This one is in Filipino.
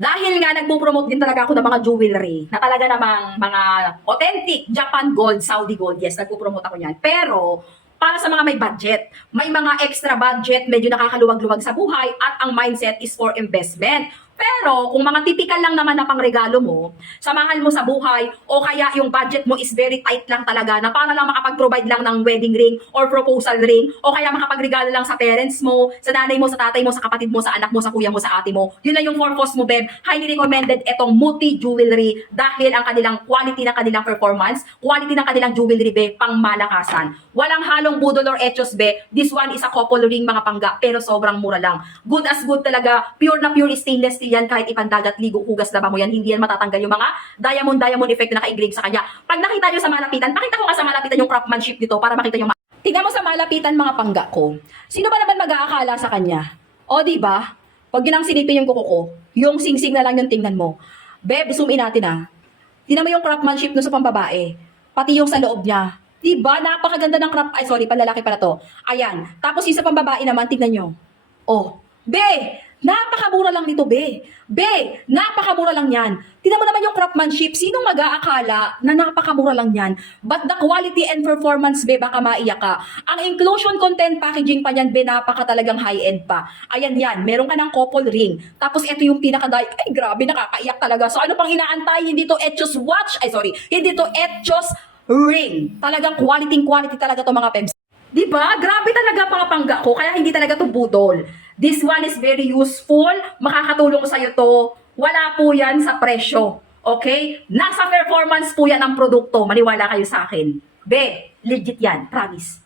Dahil nga nagpo-promote din talaga ako ng mga jewelry na talaga namang mga authentic Japan gold, Saudi gold. Yes, nagpo-promote ako niyan. Pero para sa mga may budget, may mga extra budget, medyo nakakaluwag-luwag sa buhay at ang mindset is for investment. Pero kung mga typical lang naman na pangregalo mo, samahan mo sa buhay o kaya yung budget mo is very tight lang talaga na para lang makapag-provide lang ng wedding ring or proposal ring o kaya makapagregalo lang sa parents mo, sa nanay mo, sa tatay mo, sa kapatid mo, sa anak mo, sa kuya mo, sa ate mo. Yun na yung purpose mo, Beb. Highly recommended itong Muti Jewelry dahil ang kanilang quality ng kanilang performance, quality ng kanilang jewelry, Be, pang malakasan. Walang halong budol or etos, Be. This one is a couple ring mga pangga pero sobrang mura lang. Good as good talaga. Pure na pure stainless steel yan kahit ipandagat, ligo, hugas, laba mo yan. Hindi yan matatanggal yung mga diamond effect na naka-engrave sa kanya. Pag nakita nyo sa malapitan, pakita ko nga sa malapitan yung craftsmanship dito para makita yung tingnan mo sa malapitan mga pangga ko. Sino ba naman mag-aakala sa kanya? O di ba? Pag yun ang silipin yung kuko ko, yung singsing na lang yung tingnan mo. Beb, zoom in natin ha. Tingnan mo yung craftsmanship no sa pambabae. Pati yung sa loob niya. Diba? Napakaganda ng craft. Ay, sorry, panlalaki pala to. Ayan. Tapos yung sa pambabae naman, tingnan nyo. Oh. Be! Napakamura lang nito, Be. Be! Napakamura lang yan. Tingnan mo naman yung craftsmanship. Sinong mag-aakala na napakamura lang yan? But the quality and performance, Be, baka maiyak ka. Ang inclusion content packaging pa yan, Be, napaka talagang high-end pa. Ayan yan. Meron ka ng couple ring. Tapos ito yung pinaka-day. Ay, grabe, nakakaiyak talaga. So ano pang inaantay? Hindi to Etchos watch. Ay, sorry. Hindi to Etchos ring. Talagang quality talaga to mga pems. Diba? Grabe talaga mga pangga ko. Kaya hindi talaga to budol. This one is very useful. Makakatulong sa'yo to. Wala po yan sa presyo. Okay? Nasa performance po yan ang produkto. Maniwala kayo sa akin. Be, legit yan. Promise.